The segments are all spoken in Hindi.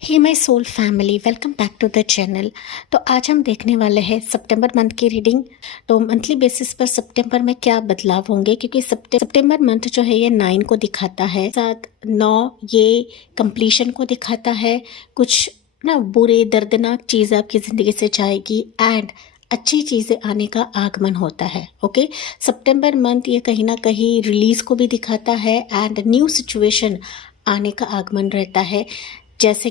Hey my soul family, welcome back to the channel. तो आज हम देखने वाले हैं सितंबर मंथ की रीडिंग। तो मंथली बेसिस पर सितंबर में क्या बदलाव होंगे, क्योंकि सितंबर मंथ जो है ये 9 को दिखाता है, साथ 9 ये कंप्लीशन को दिखाता है। कुछ ना बुरे दर्दनाक चीज़ आपकी ज़िंदगी से जाएगी एंड अच्छी चीज़ें आने का आगमन होता है। ओके, सितंबर मंथ ये कहीं ना कहीं रिलीज को भी दिखाता है एंड न्यू सिचुएशन आने का आगमन रहता है। जैसे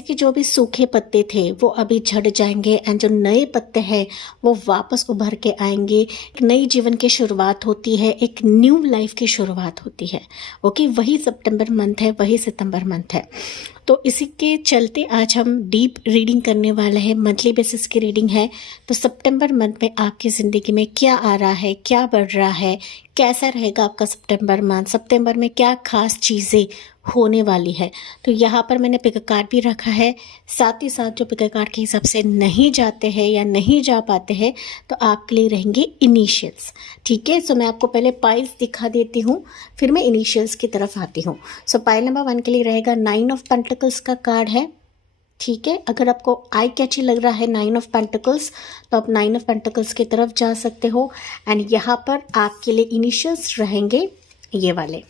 कि जो भी सूखे पत्ते थे वो अभी झड़ जाएंगे एंड जो नए पत्ते हैं वो वापस उभर के आएंगे। एक नई जीवन की शुरुआत होती है, एक न्यू लाइफ की शुरुआत होती है। ओके, वही सितंबर मंथ है, वही सितंबर मंथ है। तो इसी के चलते आज हम डीप रीडिंग करने वाले हैं। मंथली बेसिस की रीडिंग है। तो सितंबर मंथ में आपकी ज़िंदगी में क्या आ रहा है, क्या बढ़ रहा है, कैसा रहेगा आपका सितंबर मंथ, सितंबर में क्या खास चीज़ें होने वाली है। तो यहाँ पर मैंने पिक कार्ड भी रखा है। साथ ही साथ जो पिक कार्ड के हिसाब से नहीं जाते हैं या नहीं जा पाते हैं तो आपके लिए रहेंगे इनिशियल्स। ठीक है, सो मैं आपको पहले पाइल्स दिखा देती हूँ, फिर मैं इनिशियल्स की तरफ आती हूँ। सो पाइल नंबर 1 के लिए रहेगा 9 ऑफ पेंटिकल्स का कार्ड है। ठीक है, अगर आपको आई कैची लग रहा है 9 ऑफ पेंटिकल्स तो आप 9 ऑफ पेंटिकल्स की तरफ जा सकते हो। एंड यहाँ पर आपके लिए इनिशियल्स रहेंगे ये वाले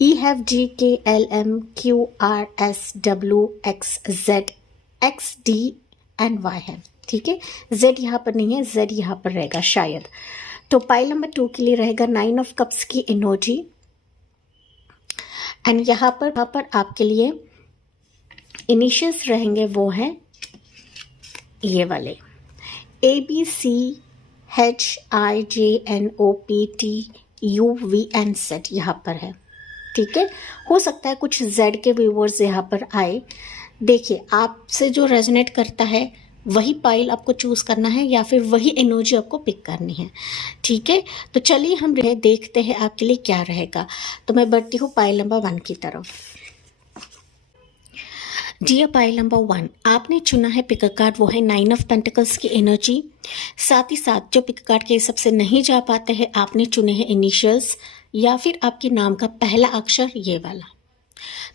EFGKLMQRSWXZXD है। ठीक है, Z यहाँ पर नहीं है, Z यहाँ पर रहेगा शायद। तो पाइल नंबर 2 के लिए रहेगा 9 ऑफ कप्स की एनर्जी एंड यहाँ पर आपके लिए इनिशियल्स रहेंगे वो हैं ये वाले ABCHIJNOPTUVNZ यहाँ पर है। ठीक है, हो सकता है कुछ Z के व्यूवर्स यहाँ पर आए। देखिए, आपसे जो रेजोनेट करता है वही पाइल आपको चूज करना है या फिर वही एनर्जी आपको पिक करनी है। ठीक है, तो चलिए हम देखते हैं आपके लिए क्या रहेगा। तो मैं बढ़ती हूँ पाइल नंबर 1 की तरफ। डियर पाइल नंबर 1, आपने चुना है पिक कार्ड, वो है 9 ऑफ पेंटिकल्स की एनर्जी। साथ ही साथ जो पिक कार्ड के हिसाब से नहीं जा पाते हैं आपने चुने हैं इनिशियल्स या फिर आपके नाम का पहला अक्षर ये वाला।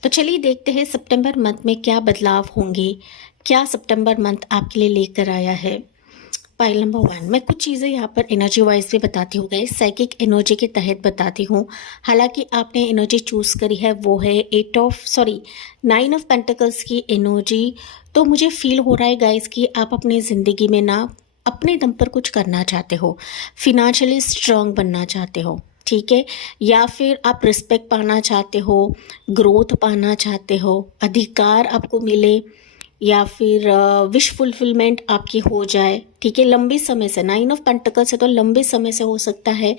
तो चलिए देखते हैं सितंबर मंथ में क्या बदलाव होंगे, क्या सितंबर मंथ आपके लिए लेकर आया है। पाइल नंबर 1, मैं कुछ चीज़ें यहाँ पर एनर्जी वाइज भी बताती हूँ गाइस, साइकिक एनर्जी के तहत बताती हूँ। हालांकि आपने एनर्जी चूज करी है वो है 9 ऑफ पेंटिकल्स की एनर्जी। तो मुझे फील हो रहा है गाइस कि आप अपनी ज़िंदगी में ना अपने दम पर कुछ करना चाहते हो, फिनेंशियली स्ट्रांग बनना चाहते हो। ठीक है, या फिर आप रिस्पेक्ट पाना चाहते हो, ग्रोथ पाना चाहते हो, अधिकार आपको मिले या फिर विश फुलफिलमेंट आपकी हो जाए। ठीक है, लंबे समय से 9 ऑफ पेंटिकल्स है तो लंबे समय से हो सकता है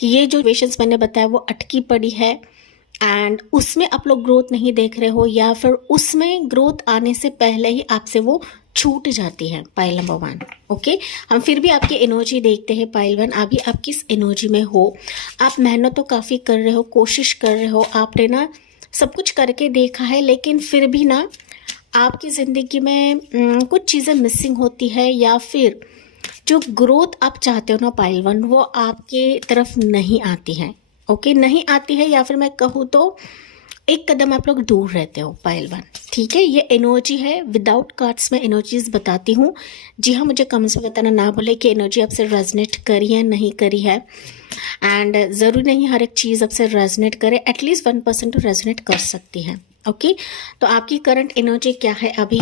कि ये जो विशेष मैंने बताया वो अटकी पड़ी है एंड उसमें आप लोग ग्रोथ नहीं देख रहे हो या फिर उसमें ग्रोथ आने से पहले ही आपसे वो छूट जाती है। Pile number 1। ओके, हम फिर भी आपकी एनर्जी देखते हैं। पाइल 1, अभी आप किस एनर्जी में हो? आप मेहनत तो काफ़ी कर रहे हो, कोशिश कर रहे हो, आपने ना सब कुछ करके देखा है, लेकिन फिर भी ना आपकी ज़िंदगी में कुछ चीज़ें मिसिंग होती है या फिर जो ग्रोथ आप चाहते हो ना पाइल 1, वो आपके तरफ नहीं आती है। ओके, नहीं आती है या फिर मैं कहूँ तो एक कदम आप लोग दूर रहते हो पाइल 1। ठीक है, ये एनर्जी है। विदाउट कार्ड्स में एनर्जीज बताती हूँ। जी हाँ, मुझे कमेंट्स में बताना ना भूले कि एनर्जी आपसे रेजोनेट करी है नहीं करी है। एंड ज़रूरी नहीं हर एक चीज़ आपसे रेजोनेट करे, एटलीस्ट 1% तो रेजोनेट कर सकती है। ओके, तो आपकी करंट एनर्जी क्या है अभी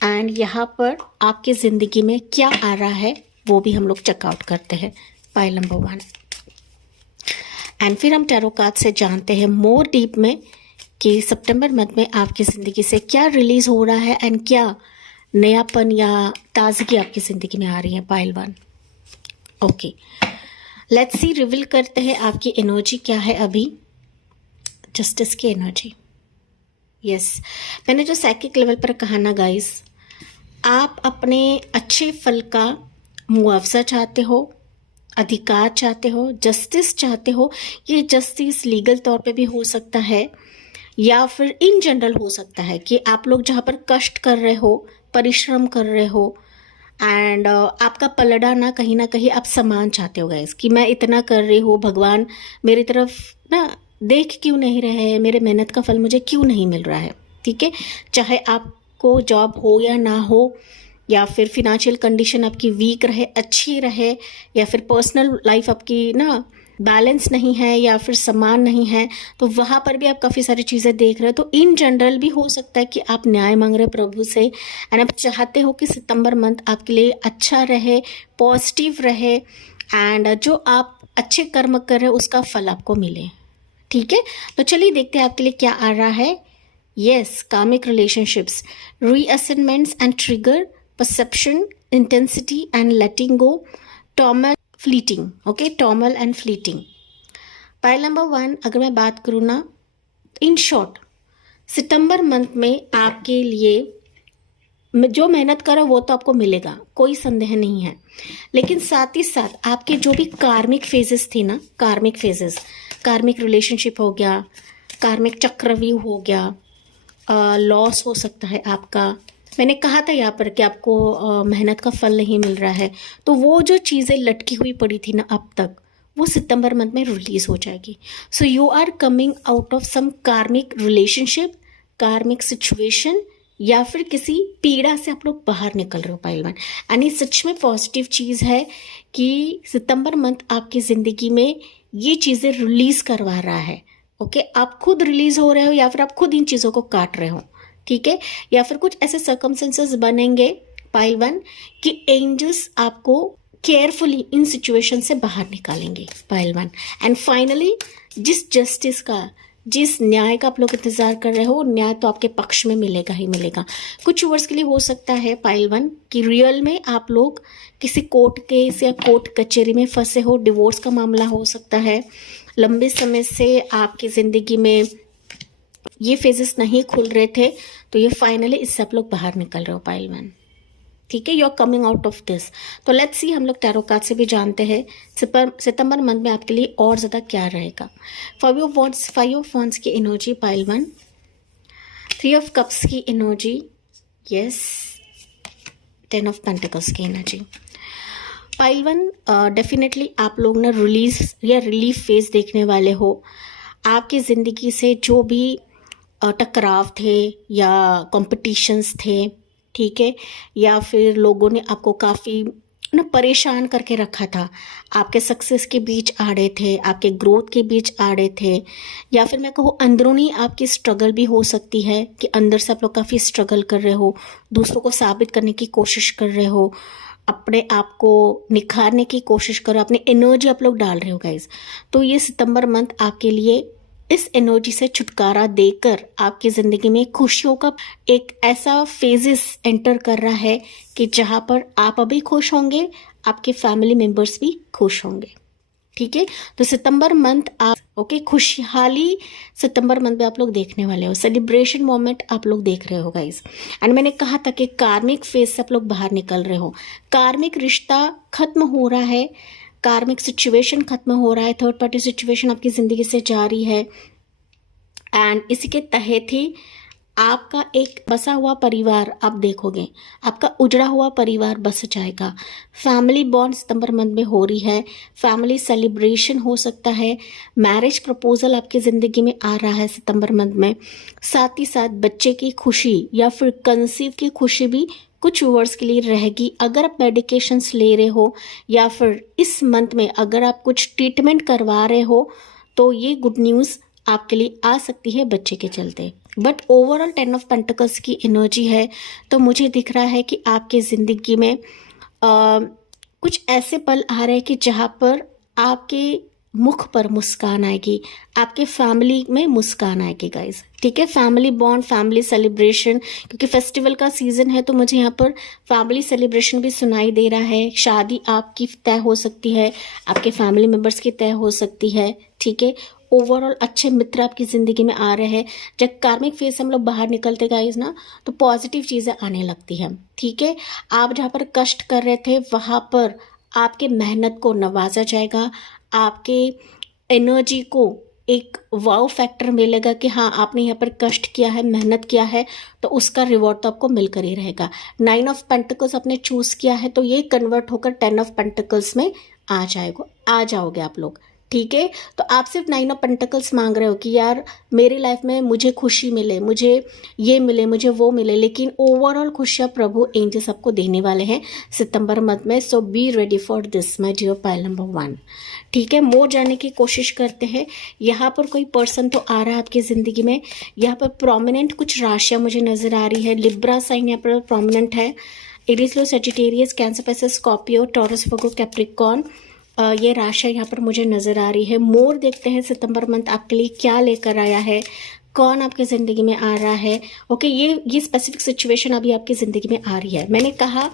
एंड यहाँ पर आपकी ज़िंदगी में क्या आ रहा है वो भी हम लोग चेकआउट करते हैं। पाइल नंबर 1 एंड फिर हम टैरो कार्ड से जानते हैं मोर डीप में कि सितंबर मंथ में आपकी ज़िंदगी से क्या रिलीज हो रहा है एंड क्या नयापन या ताजगी आपकी ज़िंदगी में आ रही है। Pile 1। Okay, let's see, reveal करते हैं आपकी एनर्जी क्या है अभी। जस्टिस की एनर्जी। यस, मैंने जो साइकिक लेवल पर कहा ना गाइस, आप अपने अच्छे फल का मुआवजा चाहते हो, अधिकार चाहते हो, जस्टिस चाहते हो। ये जस्टिस लीगल तौर पे भी हो सकता है या फिर इन जनरल हो सकता है कि आप लोग जहाँ पर कष्ट कर रहे हो, परिश्रम कर रहे हो एंड आपका पलड़ा ना कहीं आप सम्मान चाहते हो गाइस कि मैं इतना कर रही हूँ, भगवान मेरी तरफ ना देख क्यों नहीं रहे हैं, मेरे मेहनत का फल मुझे क्यों नहीं मिल रहा है। ठीक है, चाहे आपको जॉब हो या ना हो, या फिर फिनेंशियल कंडीशन आपकी वीक रहे, अच्छी रहे, या फिर पर्सनल लाइफ आपकी ना बैलेंस नहीं है या फिर समान नहीं है, तो वहाँ पर भी आप काफ़ी सारी चीज़ें देख रहे हो। तो इन जनरल भी हो सकता है कि आप न्याय मांग रहे प्रभु से, एंड आप चाहते हो कि सितंबर मंथ आपके लिए अच्छा रहे, पॉजिटिव रहे, एंड जो आप अच्छे कर्म कर रहे हो उसका फल आपको मिले। ठीक है, तो चलिए देखते हैं आपके लिए क्या आ रहा है। Yes, karmic relationships, reassignments and trigger, perception, intensity and letting go, turmoil, fleeting. Okay, turmoil and fleeting. Pile number 1, अगर मैं बात करूँ ना, इन शॉर्ट सितंबर मंथ में आपके लिए जो मेहनत करो वो तो आपको मिलेगा, कोई संदेह नहीं है, लेकिन साथ ही साथ आपके जो भी कार्मिक फेजेस थे ना, कार्मिक फेजेस, कार्मिक रिलेशनशिप हो गया, कार्मिक चक्रव्यूह हो गया, लॉस हो सकता है आपका। मैंने कहा था यहाँ पर कि आपको मेहनत का फल नहीं मिल रहा है, तो वो जो चीज़ें लटकी हुई पड़ी थी ना अब तक, वो सितंबर मंथ में रिलीज हो जाएगी। So you are coming out of some karmic relationship, कार्मिक सिचुएशन, या फिर किसी पीड़ा से आप लोग बाहर निकल रहे हो पहलवान। यानी सच में पॉजिटिव चीज़ है कि सितंबर मंथ आपकी ज़िंदगी में ये चीज़ें रिलीज़ करवा रहा है। ओके, आप खुद रिलीज हो रहे हो या फिर आप खुद इन चीज़ों को काट रहे हो, ठीक है, या फिर कुछ ऐसे सर्कमस्टेंसेस बनेंगे पाइल 1 कि एंजल्स आपको केयरफुली इन सिचुएशन से बाहर निकालेंगे पाइल 1। एंड फाइनली जिस जस्टिस का, जिस न्याय का आप लोग इंतजार कर रहे हो, न्याय तो आपके पक्ष में मिलेगा ही मिलेगा। कुछ वर्ष के लिए हो सकता है पाइल 1 कि रियल में आप लोग किसी कोर्ट केस या कोर्ट कचहरी में फंसे हो, डिवोर्स का मामला हो सकता है, लंबे समय से आपकी ज़िंदगी में ये फेजेस नहीं खुल रहे थे, तो ये फाइनली इससे आप लोग बाहर निकल रहे हो पाइल 1। ठीक है, you are coming out of this. तो लेट्स सी, हम लोग टैरो कार्ड से भी जानते हैं सितंबर मंथ में आपके लिए और ज़्यादा क्या रहेगा। 5 ऑफ वॉन्ड्स की एनर्जी पाइल 1, 3 ऑफ कप्स की एनर्जी, यस, 10 ऑफ पेंटिकल्स की एनर्जी। पाइल 1, डेफिनेटली आप लोग ना रिलीज या रिलीफ फेज देखने वाले हो। आपकी ज़िंदगी से जो भी टकराव थे या कॉम्पिटिशन्स थे, ठीक है, या फिर लोगों ने आपको काफ़ी ना परेशान करके रखा था, आपके सक्सेस के बीच आड़े थे, आपके ग्रोथ के बीच आड़े थे, या फिर मैं कहूँ अंदरूनी आपकी स्ट्रगल भी हो सकती है कि अंदर से आप लोग काफ़ी स्ट्रगल कर रहे हो, दूसरों को साबित करने की कोशिश कर रहे हो, अपने आप को निखारने की कोशिश करो, अपनी एनर्जी आप लोग डाल रहे हो गाइज। तो ये सितंबर मंथ आपके लिए इस एनर्जी से छुटकारा देकर आपकी ज़िंदगी में खुशियों का एक ऐसा फेजेस एंटर कर रहा है कि जहाँ पर आप अभी खुश होंगे, आपके फैमिली मेम्बर्स भी खुश होंगे। ठीक है, तो सितंबर मंथ आप खुशहाली सितंबर मंथ में आप लोग देखने वाले हो, सेलिब्रेशन मोमेंट आप लोग देख रहे हो गाइज। एंड मैंने कहा था कि कार्मिक फेज से आप लोग बाहर निकल रहे हो, कार्मिक रिश्ता खत्म हो रहा है, कार्मिक सिचुएशन खत्म हो रहा है, थर्ड पार्टी सिचुएशन आपकी ज़िंदगी से जा रही है, एंड इसी के तहत ही आपका एक बसा हुआ परिवार आप देखोगे, आपका उजड़ा हुआ परिवार बस जाएगा। फैमिली बॉन्ड सितंबर मंथ में हो रही है, फैमिली सेलिब्रेशन हो सकता है, मैरिज प्रपोजल आपकी ज़िंदगी में आ रहा है सितंबर मंथ में, साथ ही साथ बच्चे की खुशी या फिर कंसीव की खुशी भी कुछ वर्ष के लिए रहेगी। अगर आप मेडिकेशंस ले रहे हो या फिर इस मंथ में अगर आप कुछ ट्रीटमेंट करवा रहे हो, तो ये गुड न्यूज़ आपके लिए आ सकती है बच्चे के चलते। बट ओवरऑल 10 ऑफ पेंटिकल्स की एनर्जी है, तो मुझे दिख रहा है कि आपके ज़िंदगी में कुछ ऐसे पल आ रहे हैं कि जहाँ पर आपके मुख पर मुस्कान आएगी, आपके फैमिली में मुस्कान आएगी गाइज। ठीक है, फैमिली बॉन्ड, फैमिली सेलिब्रेशन, क्योंकि फेस्टिवल का सीज़न है तो मुझे यहाँ पर फैमिली सेलिब्रेशन भी सुनाई दे रहा है। शादी आपकी तय हो सकती है, आपके फैमिली मेम्बर्स की तय हो सकती है। ठीक है, ओवरऑल अच्छे मित्र आपकी ज़िंदगी में आ रहे हैं। जब कार्मिक फेज से हम लोग बाहर निकलते गाइज ना, तो पॉजिटिव चीज़ें आने लगती हैं। ठीक है, आप जहाँ पर कष्ट कर रहे थे वहाँ पर आपके मेहनत को नवाजा जाएगा, आपके एनर्जी को एक वाव फैक्टर मिलेगा कि हाँ आपने यहाँ पर कष्ट किया है, मेहनत किया है, तो उसका रिवॉर्ड तो आपको मिलकर ही रहेगा। 9 ऑफ पेंटिकल्स आपने चूज़ किया है, तो ये कन्वर्ट होकर 10 ऑफ पेंटिकल्स में आ जाओगे आप लोग। ठीक है। तो आप सिर्फ 9 ऑफ पेंटिकल्स मांग रहे हो कि यार मेरी लाइफ में मुझे खुशी मिले, मुझे ये मिले, मुझे वो मिले, लेकिन ओवरऑल खुशियाँ प्रभु एंजल सबको देने वाले हैं सितंबर मंथ में। So be ready for this my dear pile number 1। ठीक है, मोर जाने की कोशिश करते हैं। यहाँ पर कोई पर्सन तो आ रहा है आपकी ज़िंदगी में। यहाँ पर प्रोमिनेंट कुछ राशियाँ मुझे नज़र आ रही है। लिब्रा साइन यहाँ पर प्रोमिनेंट है। एरीज, लो, सेजिटेरियस, कैंसर, पैसेस, स्कॉर्पियो, टॉरस, वर्गो, कैप्रिकॉर्न, ये राशियाँ यहाँ पर मुझे नज़र आ रही है। मोर देखते हैं सितंबर मंथ आपके लिए क्या लेकर आया है, कौन आपकी ज़िंदगी में आ रहा है। ओके, ये स्पेसिफिक सिचुएशन अभी आपकी ज़िंदगी में आ रही है। मैंने कहा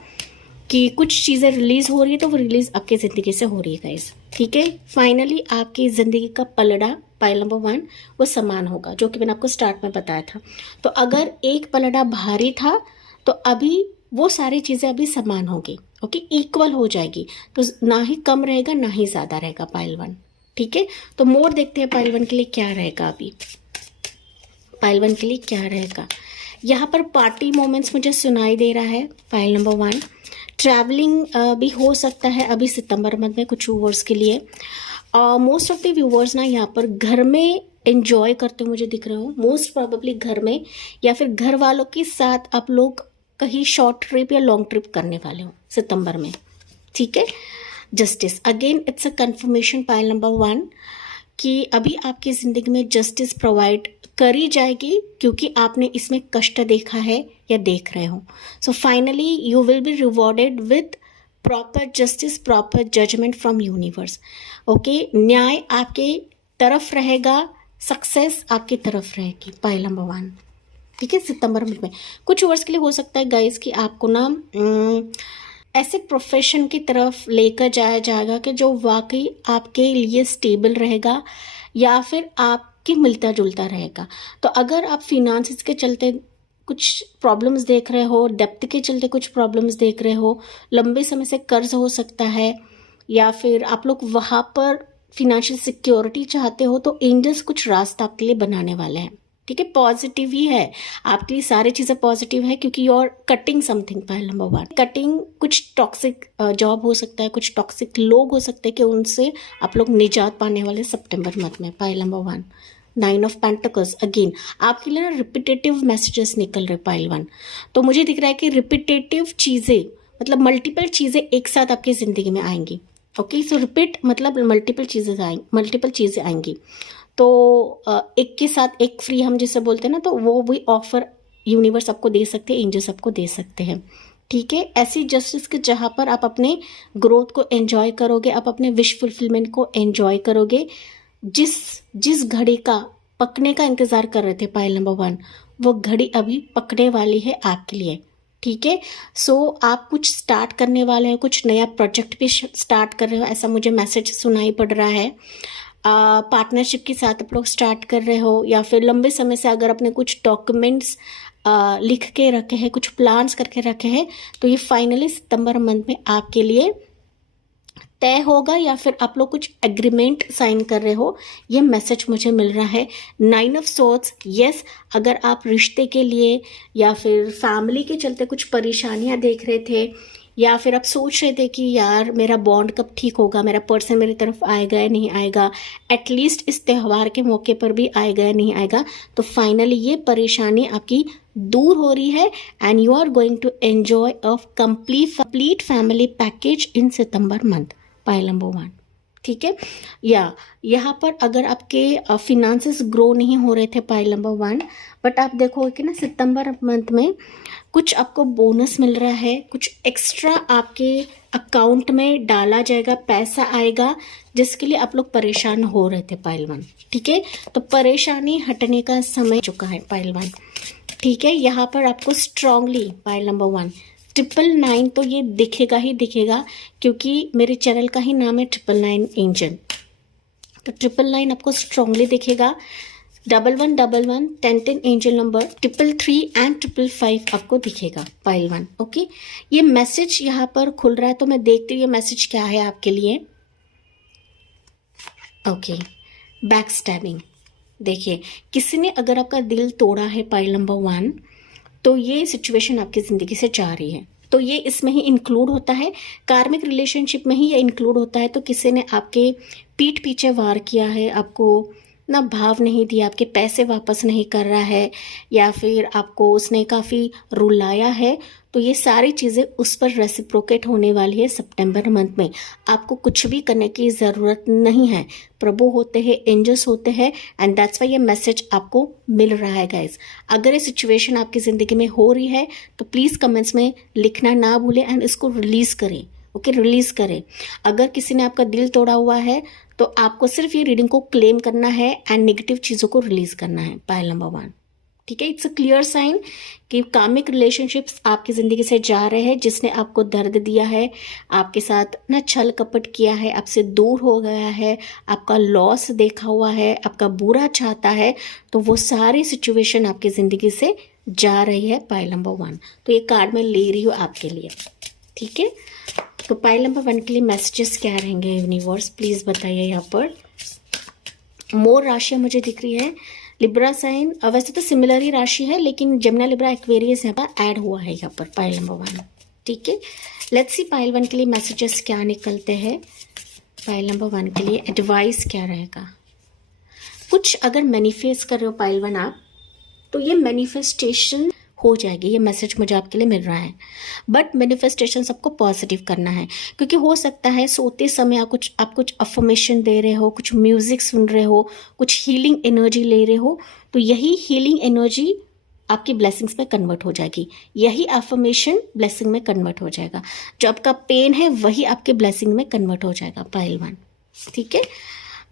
कि कुछ चीज़ें रिलीज़ हो रही है तो वो रिलीज़ आपकी ज़िंदगी से हो रही है गाइस। ठीक है, फाइनली आपकी ज़िंदगी का पलड़ा पाइल नंबर 1 वो समान होगा, जो कि मैंने आपको स्टार्ट में बताया था। तो अगर एक पलड़ा भारी था तो अभी वो सारी चीज़ें अभी समान होगी। ओके, इक्वल हो जाएगी, तो ना ही कम रहेगा ना ही ज़्यादा रहेगा पाइल 1। ठीक है, तो मोर देखते हैं पाइल 1 के लिए क्या रहेगा। अभी पाइल 1 के लिए क्या रहेगा। यहाँ पर पार्टी मोमेंट्स मुझे सुनाई दे रहा है पाइल नंबर 1। ट्रैवलिंग भी हो सकता है अभी सितंबर मंथ में कुछ व्यूवर्स के लिए। मोस्ट ऑफ द व्यूवर्स ना यहाँ पर घर में एंजॉय करते हुए मुझे दिख रहे हो। मोस्ट प्रोबेबली घर में या फिर घर वालों के साथ आप लोग कहीं शॉर्ट ट्रिप या लॉन्ग ट्रिप करने वाले हो सितंबर में। ठीक है, justice again it's a confirmation pile number 1 कि अभी आपकी ज़िंदगी में जस्टिस प्रोवाइड करी जाएगी, क्योंकि आपने इसमें कष्ट देखा है या देख रहे हो। So finally you will be rewarded with proper justice, proper judgement from universe. Okay, न्याय आपके तरफ रहेगा, सक्सेस आपकी तरफ रहेगी पाइल नंबर 1। ठीक है, सितंबर में कुछ वर्ष के लिए हो सकता है गाइस कि आपको ना ऐसे प्रोफेशन की तरफ लेकर जाया जाएगा कि जो वाकई आपके लिए स्टेबल रहेगा या फिर आपके मिलता जुलता रहेगा। तो अगर आप फिनांसिस के चलते कुछ प्रॉब्लम्स देख रहे हो, डेप्थ के चलते कुछ प्रॉब्लम्स देख रहे हो, लंबे समय से कर्ज हो सकता है, या फिर आप लोग वहाँ पर फिनेंशियल सिक्योरिटी चाहते हो, तो एंजल्स कुछ रास्ता आपके लिए बनाने वाले हैं। ठीक है, पॉजिटिव ही है आपके लिए, सारी चीज़ें पॉजिटिव है, क्योंकि you are cutting something pile number 1। Cutting कुछ टॉक्सिक जॉब हो सकता है, कुछ टॉक्सिक लोग हो सकते हैं कि उनसे आप लोग निजात पाने वाले सितंबर मंथ में pile number 1। 9 of pentacles again आपके लिए ना रिपीटेटिव मैसेजेस निकल रहे पाइल 1। तो मुझे दिख रहा है कि रिपीटेटिव चीज़ें मतलब मल्टीपल चीज़ें एक साथ आपकी ज़िंदगी में आएंगी। ओके, सो रिपीट मतलब मल्टीपल चीज़ें आएंगी। तो एक के साथ एक फ्री हम जिसे बोलते हैं ना, तो वो भी ऑफर यूनिवर्स आपको दे सकते हैं, एंजल्स आपको दे सकते हैं। ठीक है, ऐसी जस्टिस के जहाँ पर आप अपने ग्रोथ को एंजॉय करोगे, आप अपने विश फुलफिलमेंट को एंजॉय करोगे। जिस घड़ी का पकने का इंतज़ार कर रहे थे पाइल नंबर 1, वो घड़ी अभी पकने वाली है आपके लिए। ठीक है, सो आप कुछ स्टार्ट करने वाले हैं, कुछ नया प्रोजेक्ट भी स्टार्ट कर रहे हो, ऐसा मुझे मैसेज सुनाई पड़ रहा है। पार्टनरशिप के साथ आप लोग स्टार्ट कर रहे हो, या फिर लंबे समय से अगर अपने कुछ डॉक्यूमेंट्स लिख के रखे हैं, कुछ प्लान्स करके रखे हैं, तो ये फाइनली सितंबर मंथ में आपके लिए तय होगा, या फिर आप लोग कुछ एग्रीमेंट साइन कर रहे हो, ये मैसेज मुझे मिल रहा है। 9 ऑफ सोर्ड्स, यस, अगर आप रिश्ते के लिए या फिर फैमिली के चलते कुछ परेशानियां देख रहे थे, या फिर आप सोच रहे थे कि यार मेरा बॉन्ड कब ठीक होगा, मेरा पर्सन मेरी तरफ आएगा या नहीं आएगा, एटलीस्ट इस त्यौहार के मौके पर भी आएगा या नहीं आएगा, तो फाइनली ये परेशानी आपकी दूर हो रही है and you are going to enjoy a complete family package in सितंबर मंथ पाइल नंबर 1। ठीक है, या यहाँ पर अगर आपके फिनांसेस ग्रो नहीं हो रहे थे पाइल नंबर 1, बट आप देखोगे कि ना सितंबर मंथ में कुछ आपको बोनस मिल रहा है, कुछ एक्स्ट्रा आपके अकाउंट में डाला जाएगा, पैसा आएगा, जिसके लिए आप लोग परेशान हो रहे थे पाइल 1। ठीक है, तो परेशानी हटने का समय चुका है पाइल 1। ठीक है, यहाँ पर आपको स्ट्रांगली पाइल नंबर 1 999 तो ये दिखेगा ही दिखेगा, क्योंकि मेरे चैनल का ही नाम है 999 एंजल। तो 999 आपको स्ट्रांगली दिखेगा। 1111 1010 एंजल नंबर 333 एंड 555 आपको दिखेगा पाइल 1। ओके, ये मैसेज यहाँ पर खुल रहा है, तो मैं देखती हूँ ये मैसेज क्या है आपके लिए। Okay, back stabbing. देखिए, किसी ने अगर आपका दिल तोड़ा है पाइल नंबर 1, तो ये सिचुएशन आपकी ज़िंदगी से जा रही है। तो ये इसमें ही इंक्लूड होता है, कार्मिक रिलेशनशिप में ही ये इंक्लूड होता है। तो किसी ने आपके पीठ पीछे वार किया है, आपको ना भाव नहीं दिया, आपके पैसे वापस नहीं कर रहा है, या फिर आपको उसने काफ़ी रुलाया है, तो ये सारी चीज़ें उस पर रेसिप्रोकेट होने वाली है सितंबर मंथ में। आपको कुछ भी करने की ज़रूरत नहीं है, प्रभु होते हैं, एंजल्स होते हैं, एंड दैट्स वाई ये मैसेज आपको मिल रहा है गाइज। अगर ये सिचुएशन आपकी ज़िंदगी में हो रही है तो प्लीज़ कमेंट्स में लिखना ना भूलें एंड इसको रिलीज़ करें। ओके, रिलीज़ करें। अगर किसी ने आपका दिल तोड़ा हुआ है तो आपको सिर्फ ये रीडिंग को क्लेम करना है एंड नेगेटिव चीज़ों को रिलीज करना है, पायल नंबर 1। ठीक है, इट्स अ क्लियर साइन कि कार्मिक रिलेशनशिप्स आपकी ज़िंदगी से जा रहे हैं। जिसने आपको दर्द दिया है, आपके साथ ना छल कपट किया है, आपसे दूर हो गया है, आपका लॉस देखा हुआ है, आपका बुरा चाहता है, तो वो सारी सिचुएशन आपकी ज़िंदगी से जा रही है, पायल नंबर 1। तो ये कार्ड मैं ले रही हूँ आपके लिए। ठीक है, तो पाइल नंबर 1 के लिए मैसेजेस क्या रहेंगे यूनिवर्स, प्लीज़ बताइए। यहाँ पर मोर राशियाँ मुझे दिख रही है, लिब्रा साइन, वैसे तो सिमिलर ही राशि है लेकिन जमुना लिब्रा एक्वेरियस यहाँ पर ऐड हुआ है यहाँ पर पाइल नंबर 1। ठीक है, लेट्स सी पाइल 1 के लिए मैसेजेस क्या निकलते हैं। पाइल नंबर 1 के लिए एडवाइस क्या रहेगा। कुछ अगर मैनिफेस्ट कर रहे हो पाइल 1 आप, तो ये मैनिफेस्टेशन हो जाएगी। ये मैसेज मुझे आपके लिए मिल रहा है, बट मैनिफेस्टेशन सबको पॉजिटिव करना है, क्योंकि हो सकता है सोते समय आप कुछ अफर्मेशन दे रहे हो, कुछ म्यूजिक सुन रहे हो, कुछ हीलिंग एनर्जी ले रहे हो, तो यही हीलिंग एनर्जी आपकी ब्लेसिंग्स में कन्वर्ट हो जाएगी, यही अफर्मेशन ब्लेसिंग में कन्वर्ट हो जाएगा। जो आपका पेन है वही आपके ब्लेसिंग में कन्वर्ट हो जाएगा, पाइल 1। ठीक है,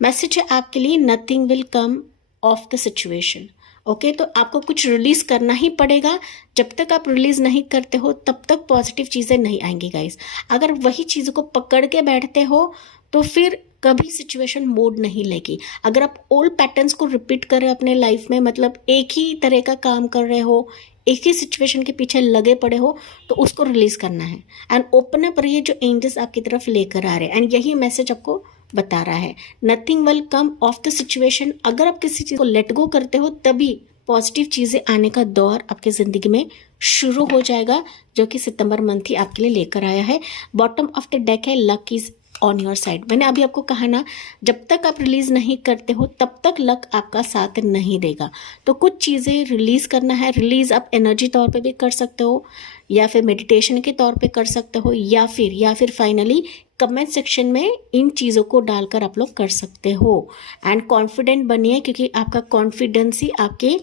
मैसेज है आपके लिए, nothing will come of the situation. Okay, तो आपको कुछ रिलीज करना ही पड़ेगा। जब तक आप रिलीज नहीं करते हो तब तक पॉजिटिव चीज़ें नहीं आएंगी गाइस। अगर वही चीज़ों को पकड़ के बैठते हो तो फिर कभी सिचुएशन मोड नहीं लेगी। अगर आप ओल्ड पैटर्न्स को रिपीट कर रहे हो अपने लाइफ में, मतलब एक ही तरह का काम कर रहे हो, एक ही सिचुएशन के पीछे लगे पड़े हो, तो उसको रिलीज करना है एंड ओपन अप रहिए जो एंजल्स आपकी तरफ लेकर आ रहे हैं। एंड यही मैसेज आपको बता रहा है, nothing will come of the situation. अगर आप किसी चीज़ को लेट गो करते हो तभी पॉजिटिव चीज़ें आने का दौर आपकी ज़िंदगी में शुरू हो जाएगा, जो कि सितंबर मंथ ही आपके लिए लेकर आया है। बॉटम ऑफ द डेक है, luck is on your side. मैंने अभी आपको कहा ना, जब तक आप रिलीज नहीं करते हो तब तक लक आपका साथ नहीं देगा। तो कुछ चीज़ें रिलीज करना है। रिलीज आप एनर्जी तौर पे भी कर सकते हो, या फिर मेडिटेशन के तौर पे कर सकते हो, या फिर फाइनली कमेंट सेक्शन में इन चीज़ों को डालकर आप लोग कर सकते हो। एंड कॉन्फिडेंट बनिए, क्योंकि आपका कॉन्फिडेंस ही आपके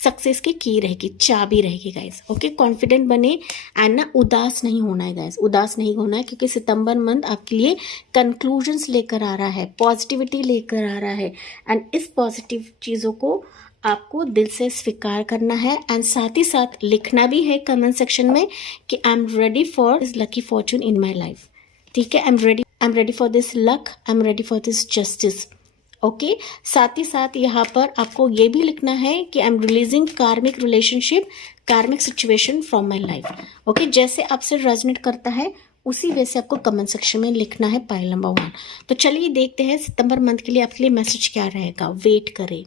सक्सेस की रहेगी, चाबी रहेगी गाइस। ओके, कॉन्फिडेंट बने एंड ना उदास नहीं होना है गाइस, उदास नहीं होना है, क्योंकि सितंबर मंथ आपके लिए कंक्लूजन्स लेकर आ रहा है, पॉजिटिविटी लेकर आ रहा है। एंड इस पॉजिटिव चीज़ों को आपको दिल से स्वीकार करना है एंड साथ ही साथ लिखना भी है कमेंट सेक्शन में कि I am ready for this lucky Fortune in my life. ठीक है, I am ready for this luck, I am ready for this justice. Okay, साथ ही साथ यहाँ पर आपको ये भी लिखना है कि आई एम रिलीजिंग कार्मिक रिलेशनशिप, कार्मिक situation from my life. Okay, जैसे आपसे रेजोनेट करता है उसी वजह से आपको कमेंट सेक्शन में लिखना है, पाइल नंबर 1। तो चलिए देखते हैं सितंबर मंथ के लिए आपके लिए मैसेज क्या रहेगा। वेट करें,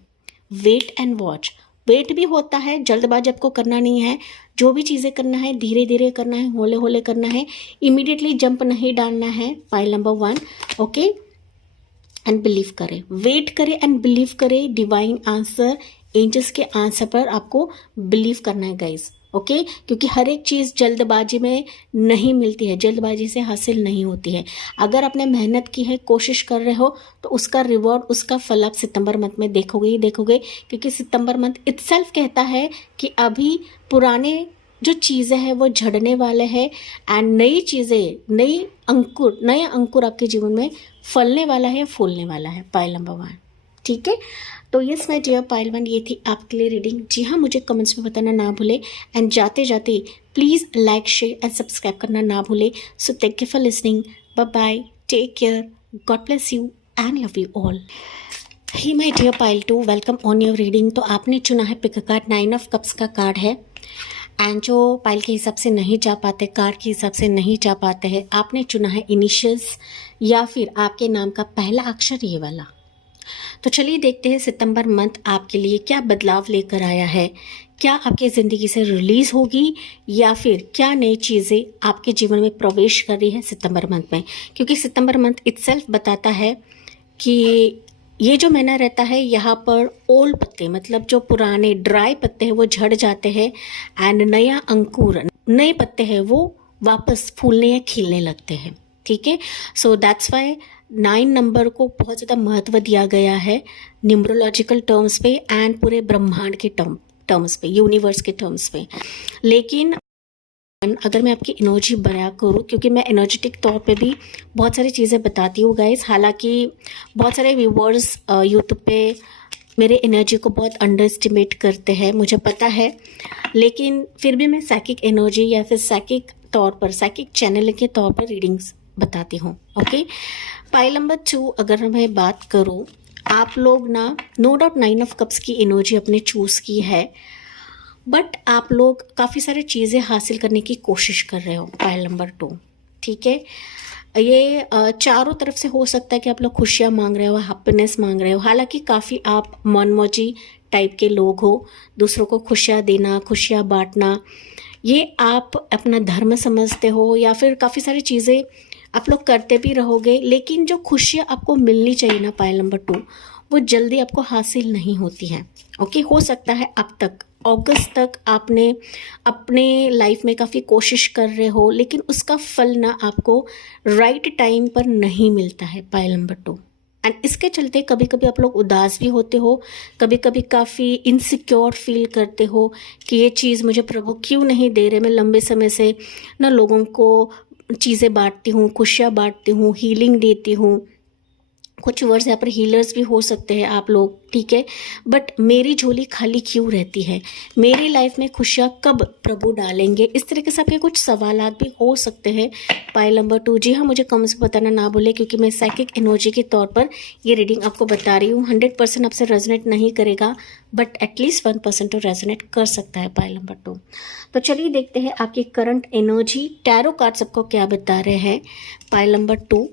वेट एंड वॉच। वेट भी होता है, जल्दबाजी आपको करना नहीं है। जो भी चीज़ें करना है धीरे धीरे करना है, होले होले करना है, इमीडिएटली जंप नहीं डालना है, pile number 1। Okay, and believe करें, वेट करें एंड बिलीव करें डिवाइन आंसर, एंजल्स के आंसर पर आपको बिलीव करना है गाइस। ओके, क्योंकि हर एक चीज़ जल्दबाजी में नहीं मिलती है, जल्दबाजी से हासिल नहीं होती है। अगर आपने मेहनत की है, कोशिश कर रहे हो, तो उसका रिवॉर्ड, उसका फल आप सितंबर मंथ में देखोगे ही देखोगे, क्योंकि सितंबर मंथ इटसेल्फ कहता है कि अभी पुराने जो चीज़ें हैं वो झड़ने वाले हैं एंड नई चीज़ें, नए अंकुर आपके जीवन में फलने वाला है, फूलने वाला है, पाइल नंबर 1। ठीक है, तो यस माय डियर पाइल 1, ये थी आपके लिए रीडिंग। जी हाँ, मुझे कमेंट्स में बताना ना भूले एंड जाते जाते please like, share and subscribe करना ना भूले। So thank you for listening, bye bye, take care, God bless you and love you all. Hi my dear pile 2, welcome on your reading. तो आपने चुना है पिक कार्ड, 9 ऑफ कप्स का कार्ड है एंड जो पाइल के हिसाब से नहीं जा पाते, कार्ड के हिसाब से नहीं जा पाते हैं, आपने चुना है इनिशियल्स या फिर आपके नाम का पहला अक्षर ये वाला। तो चलिए देखते हैं सितंबर मंथ आपके लिए क्या बदलाव लेकर आया है, क्या आपकी ज़िंदगी से रिलीज़ होगी या फिर क्या नई चीज़ें आपके जीवन में प्रवेश कर रही है सितंबर मंथ में, क्योंकि सितंबर मंथ इटसेल्फ बताता है कि ये जो महीना रहता है यहाँ पर ओल्ड पत्ते मतलब जो पुराने ड्राई पत्ते हैं वो झड़ जाते हैं एंड नया अंकुर नए पत्ते हैं वो वापस फूलने या खिलने लगते हैं। ठीक है, सो दैट्स वाई 9 नंबर को बहुत ज़्यादा महत्व दिया गया है न्यूमरोलॉजिकल टर्म्स पे एंड पूरे ब्रह्मांड के टर्म्स पे, यूनिवर्स के टर्म्स पे। लेकिन अगर मैं आपकी एनर्जी बयां करूँ, क्योंकि मैं एनर्जेटिक तौर पे भी बहुत सारी चीज़ें बताती हूँ गाइस, हालांकि बहुत सारे व्यूवर्स यूट्यूब पे मेरे एनर्जी को बहुत अंडर एस्टिमेट करते हैं, मुझे पता है, लेकिन फिर भी मैं साइकिक एनर्जी या फिर साइकिक तौर पर, साइकिक चैनल के तौर पर रीडिंग्स बताती हूँ। ओके, पाइल नंबर 2 अगर मैं बात करूँ, आप लोग ना नो डाउट 9 ऑफ कप्स की एनर्जी अपने चूज़ की है, बट आप लोग काफ़ी सारी चीज़ें हासिल करने की कोशिश कर रहे हो। पाइल नंबर 2, ठीक है, ये चारों तरफ से हो सकता है कि आप लोग खुशियाँ मांग रहे हो, हैप्पीनेस मांग रहे हो। हालांकि काफ़ी आप मनमौजी टाइप के लोग हो, दूसरों को खुशियाँ देना, खुशियाँ बांटना, ये आप अपना धर्म समझते हो, या फिर काफ़ी सारी चीज़ें आप लोग करते भी रहोगे, लेकिन जो खुशियाँ आपको मिलनी चाहिए ना पाइल नंबर 2, वो जल्दी आपको हासिल नहीं होती हैं। ओके, हो सकता है अब तक अगस्त तक आपने अपने लाइफ में काफ़ी कोशिश कर रहे हो, लेकिन उसका फल ना आपको राइट टाइम पर नहीं मिलता है पाइल नंबर 2। एंड इसके चलते कभी कभी आप लोग उदास भी होते हो, कभी कभी काफ़ी इनसिक्योर फील करते हो कि ये चीज़ मुझे प्रभु क्यों नहीं दे रहे। मैं लंबे समय से ना लोगों को चीज़ें बांटती हूँ, खुशियाँ बांटती हूँ, हीलिंग देती हूँ, कुछ वर्ड्स यहाँ पर हीलर्स भी हो सकते हैं आप लोग, ठीक है, बट मेरी झोली खाली क्यों रहती है, मेरी लाइफ में खुशियाँ कब प्रभु डालेंगे, इस तरीके से आपके कुछ सवालात भी हो सकते हैं पाइल नंबर 2। जी हाँ, मुझे कम से बताना ना भूले, क्योंकि मैं साइकिक एनर्जी के तौर पर ये रीडिंग आपको बता रही हूँ। 100% आपसे रेजोनेट नहीं करेगा, बट एटलीस्ट 1% तो रेजोनेट कर सकता है पाइल नंबर 2। तो चलिए देखते हैं आपकी करंट एनर्जी, टैरो कार्ड्स आपको क्या बता रहे हैं पाइल नंबर 2,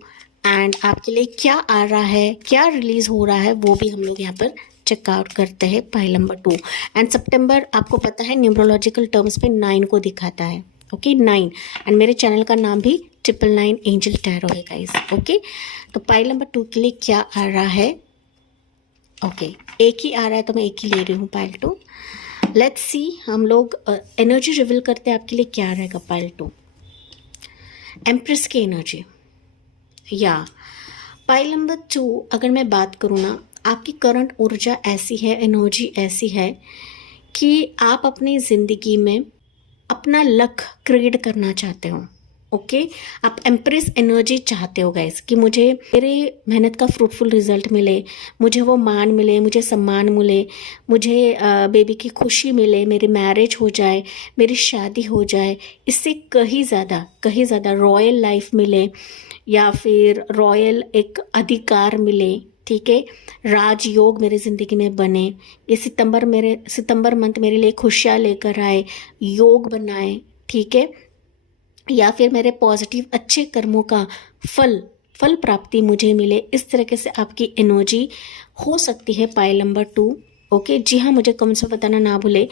एंड आपके लिए क्या आ रहा है, क्या रिलीज हो रहा है, वो भी हम लोग यहाँ पर चेकआउट करते हैं पाइल नंबर 2। एंड सितंबर आपको पता है न्यूमरोलॉजिकल टर्म्स पे 9 को दिखाता है। ओके, 9, एंड मेरे चैनल का नाम भी 999 एंजल टैरो है गाइस। ओके, तो पाइल नंबर 2 के लिए क्या आ रहा है, ओके, एक ही आ रहा है तो मैं एक ही ले रही हूँ पाइल 2। लेट्स सी, हम लोग एनर्जी रिवील करते हैं आपके लिए क्या रहेगा पाइल 2। एम्प्रेस की एनर्जी या पाइल नंबर 2 अगर मैं बात करूँ ना, आपकी करंट ऊर्जा ऐसी है, एनर्जी ऐसी है कि आप अपनी ज़िंदगी में अपना लक क्रिएट करना चाहते हो। ओके, आप एम्प्रेस एनर्जी चाहते हो गाइस कि मुझे मेरे मेहनत का फ्रूटफुल रिजल्ट मिले, मुझे वो मान मिले, मुझे सम्मान मिले, मुझे बेबी की खुशी मिले, मेरी मैरिज हो जाए, मेरी शादी हो जाए, इससे कहीं ज़्यादा रॉयल लाइफ मिले, या फिर रॉयल एक अधिकार मिले, ठीक है, राजयोग मेरे ज़िंदगी में बने, ये सितंबर मंथ मेरे लिए खुशियाँ लेकर आए, योग बनाए, ठीक है, या फिर मेरे पॉजिटिव अच्छे कर्मों का फल प्राप्ति मुझे मिले। इस तरीके से आपकी एनर्जी हो सकती है पाइल नंबर 2। ओके, जी हाँ, मुझे कमेंट्स में बताना ना भूले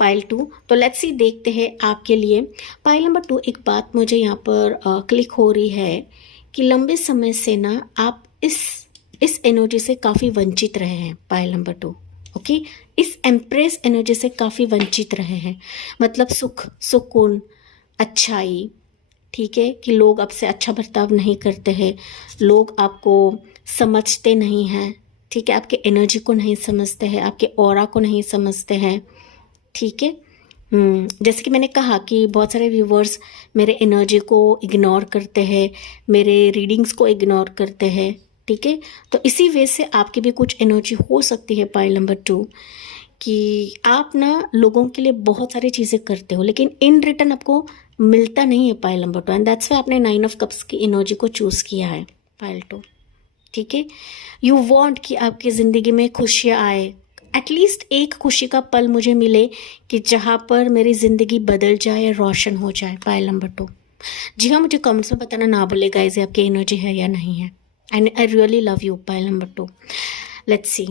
पाइल 2। तो लेट्स सी, देखते हैं आपके लिए पाइल नंबर 2। एक बात मुझे यहाँ पर क्लिक हो रही है कि लंबे समय से ना आप इस एनर्जी से काफ़ी वंचित रहे हैं पाइल नंबर 2। ओके, इस एम्प्रेस एनर्जी से काफ़ी वंचित रहे हैं, मतलब सुख, सुकून, अच्छाई, ठीक है, कि लोग आपसे अच्छा बर्ताव नहीं करते हैं, लोग आपको समझते नहीं हैं, ठीक है, आपके एनर्जी को नहीं समझते हैं, आपके ऑरा को नहीं समझते हैं, ठीक है। जैसे कि मैंने कहा कि बहुत सारे व्यूवर्स मेरे एनर्जी को इग्नोर करते हैं, मेरे रीडिंग्स को इग्नोर करते हैं, ठीक है, तो इसी वजह से आपकी भी कुछ एनर्जी हो सकती है पाइल नंबर 2 कि आप ना लोगों के लिए बहुत सारी चीज़ें करते हो, लेकिन इन रिटर्न आपको मिलता नहीं है pile number 2, and that's why आपने 9 ऑफ कप्स की एनर्जी को चूज़ किया है पाइल 2, ठीक है। यू वांट कि आपकी ज़िंदगी में खुशियाँ आए, एटलीस्ट एक खुशी का पल मुझे मिले कि जहाँ पर मेरी ज़िंदगी बदल जाए, रोशन हो जाए पाइल नंबर 2। जी हाँ, मुझे कमेंट्स में बताना ना भूले गाइस, आपकी एनर्जी है या नहीं है, and I really love you pile number 2। Let's see,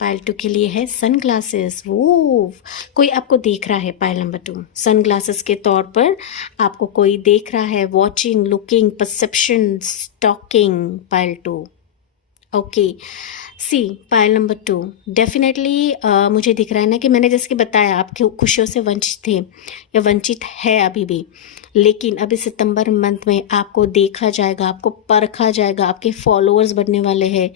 pile 2 के लिए है सन ग्लासेस। वो कोई आपको देख रहा है, पायल नंबर 2 सन ग्लासेस के तौर पर आपको कोई देख रहा है। वॉचिंग, लुकिंग, परसेप्शन, स्टॉकिंग, पायल 2। ओके, सी पायल नंबर 2 डेफिनेटली मुझे दिख रहा है ना कि मैंने जैसे कि बताया आपके खुशियों से वंचित थे या वंचित है अभी भी, लेकिन अभी सितंबर मंथ में आपको देखा जाएगा, आपको परखा जाएगा, आपके फॉलोअर्स बढ़ने वाले हैं,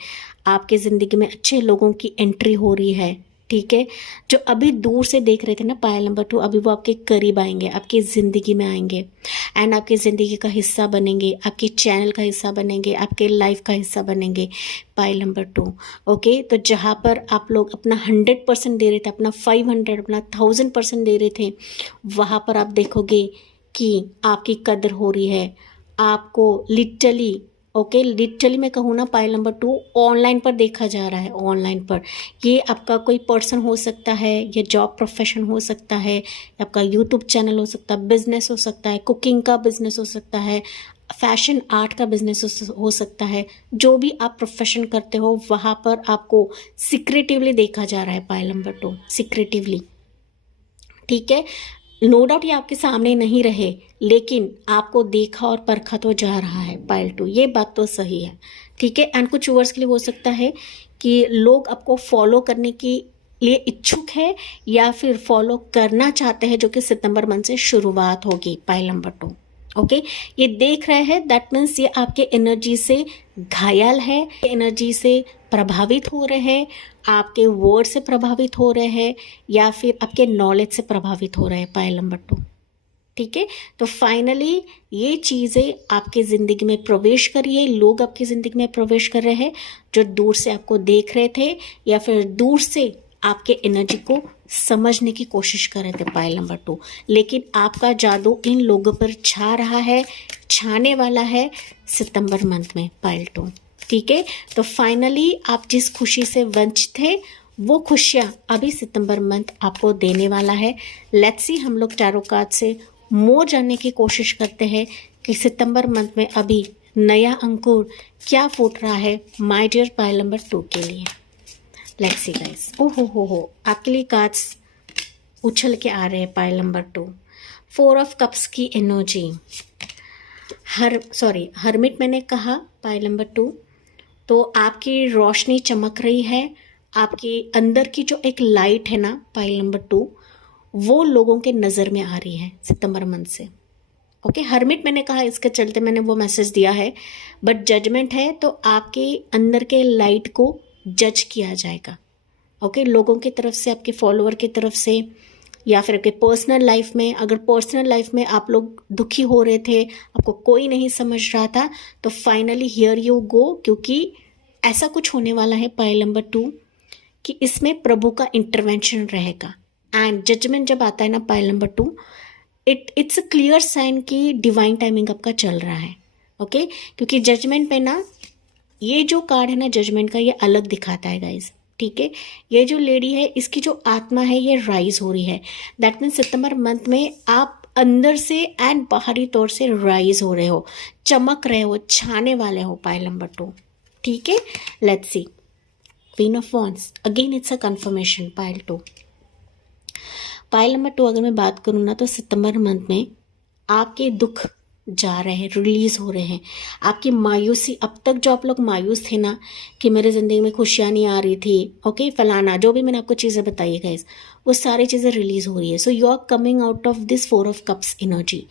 आपके ज़िंदगी में अच्छे लोगों की एंट्री हो रही है। ठीक है, जो अभी दूर से देख रहे थे ना पायल नंबर 2, अभी वो आपके करीब आएंगे, आपकी ज़िंदगी में आएंगे एंड आपकी ज़िंदगी का हिस्सा बनेंगे, आपके चैनल का हिस्सा बनेंगे, आपके लाइफ का हिस्सा बनेंगे, पायल नंबर 2। ओके, तो जहाँ पर आप लोग अपना 100% दे रहे थे, अपना 500, अपना 1000% दे रहे थे, वहाँ पर आप देखोगे कि आपकी कदर हो रही है। आपको लिटरली, ओके, लिटरली मैं कहूँ ना पायल नंबर 2, ऑनलाइन पर देखा जा रहा है। ऑनलाइन पर ये आपका कोई पर्सन हो सकता है, या जॉब प्रोफेशन हो सकता है, आपका यूट्यूब चैनल हो सकता है, बिजनेस हो सकता है, कुकिंग का बिजनेस हो सकता है, फैशन आर्ट का बिजनेस हो सकता है। जो भी आप प्रोफेशन करते हो वहाँ पर आपको सीक्रेटिवली देखा जा रहा है पायल नंबर 2, सीक्रेटिवली। ठीक है, नो डाउट ये आपके सामने नहीं रहे, लेकिन आपको देखा और परखा तो जा रहा है पायल 2, ये बात तो सही है। ठीक है, एंड कुछ व्यूअर्स के लिए हो सकता है कि लोग आपको फॉलो करने के लिए इच्छुक है या फिर फॉलो करना चाहते हैं, जो कि सितंबर मंथ से शुरुआत होगी पायल नंबर 2। ओके, ये देख रहे हैं, दैट मीन्स ये आपके एनर्जी से घायल है, एनर्जी से प्रभावित हो रहे हैं, आपके वर्ड से प्रभावित हो रहे हैं, या फिर आपके नॉलेज से प्रभावित हो रहे हैं पायल नंबर 2। ठीक है, तो फाइनली ये चीज़ें आपके ज़िंदगी में प्रवेश करिए, लोग आपकी ज़िंदगी में प्रवेश कर रहे हैं जो दूर से आपको देख रहे थे या फिर दूर से आपके एनर्जी को समझने की कोशिश कर रहे थे पायल नंबर 2, लेकिन आपका जादू इन लोगों पर छा रहा है, छाने वाला है सितंबर मंथ में पायल 2। ठीक है, तो फाइनली आप जिस खुशी से वंचित थे वो खुशियाँ अभी सितंबर मंथ आपको देने वाला है। लेट्स सी, हम लोग टैरो कार्ड से मोर जानने की कोशिश करते हैं कि सितंबर मंथ में अभी नया अंकुर क्या फूट रहा है माय डियर पायल नंबर 2 के लिए। लेट्स सी गाइस, हो आपके लिए कार्ड्स उछल के आ रहे हैं पायल नंबर 2। 4 ऑफ कप्स की एनर्जी, हरमिट मैंने कहा पायल नंबर 2, तो आपकी रोशनी चमक रही है, आपके अंदर की जो एक लाइट है ना पायल नंबर 2, वो लोगों के नज़र में आ रही है सितंबर मंथ से। ओके, हरमिट मैंने कहा, इसके चलते मैंने वो मैसेज दिया है, बट जजमेंट है तो आपके अंदर के लाइट को जज किया जाएगा। ओके, लोगों की तरफ से, आपके फॉलोअर की तरफ से, या फिर आपके पर्सनल लाइफ में, अगर पर्सनल लाइफ में आप लोग दुखी हो रहे थे, आपको कोई नहीं समझ रहा था, तो फाइनली हियर यू गो, क्योंकि ऐसा कुछ होने वाला है पायल नंबर 2 कि इसमें प्रभु का इंटरवेंशन रहेगा। एंड जजमेंट जब आता है ना pile number 2, it's a clear sign कि डिवाइन टाइमिंग आपका चल रहा है। ओके, क्योंकि जजमेंट में ना ये जो कार्ड है ना जजमेंट का, ये अलग दिखाता है गाइज। ठीक है, ये जो लेडी है इसकी जो आत्मा है ये राइज हो रही है। दैट मीन्स सितंबर मंथ में आप अंदर से एंड बाहरी तौर से राइज हो रहे हो, चमक रहे हो, छाने वाले हो पायल नंबर 2। ठीक है, let's see, queen of wands, again it's a confirmation Payal 2। Payal number 2 अगर मैं बात करूँ ना, तो सितंबर मंथ में आपके दुख जा रहे हैं, रिलीज हो रहे हैं। आपकी मायूसी, अब तक जो आप लोग मायूस थे ना कि मेरे ज़िंदगी में खुशियाँ नहीं आ रही थी, ओके फलाना, जो भी मैंने आपको चीज़ें बताई है गाइस, वो सारी चीज़ें रिलीज हो रही है। So you are coming out of this 4 of cups energy.